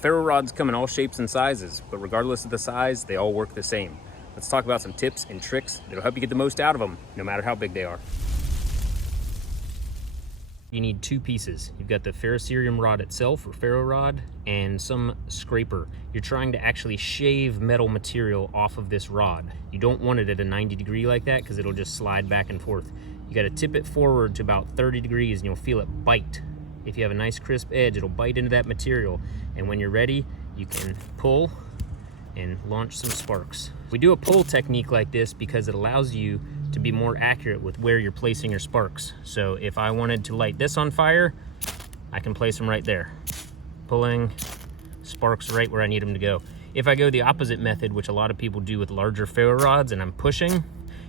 Ferro rods come in all shapes and sizes, but regardless of the size, they all work the same. Let's talk about some tips and tricks that'll help you get the most out of them, no matter how big they are. You need two pieces. You've got the ferrocerium rod itself, or ferro rod, and some scraper. You're trying to actually shave metal material off of this rod. You don't want it at a 90 degree like that because it'll just slide back and forth. You gotta tip it forward to about 30 degrees and you'll feel it bite. If you have a nice crisp edge, it'll bite into that material. And when you're ready, you can pull and launch some sparks. We do a pull technique like this because it allows you to be more accurate with where you're placing your sparks. So if I wanted to light this on fire, I can place them right there. Pulling sparks right where I need them to go. If I go the opposite method, which a lot of people do with larger ferro rods, and I'm pushing,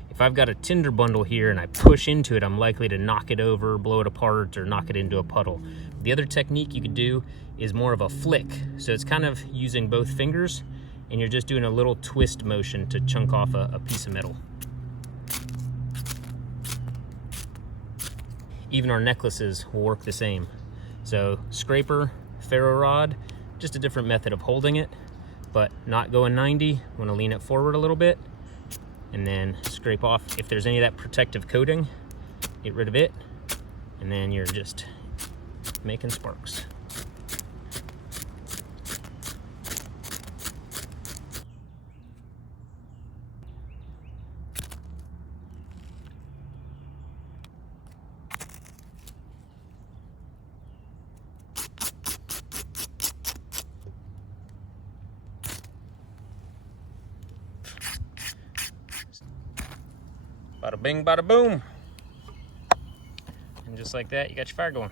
if I've got a tinder bundle here and I push into it, I'm likely to knock it over, blow it apart, or knock it into a puddle. The other technique you could do is more of a flick. So it's kind of using both fingers, and you're just doing a little twist motion to chunk off a piece of metal. Even our necklaces will work the same. So scraper, ferro rod, just a different method of holding it, but not going 90. Want to lean it forward a little bit, and then scrape off if there's any of that protective coating, get rid of it, and then you're just making sparks. Bada bing, bada boom. And just like that, you got your fire going.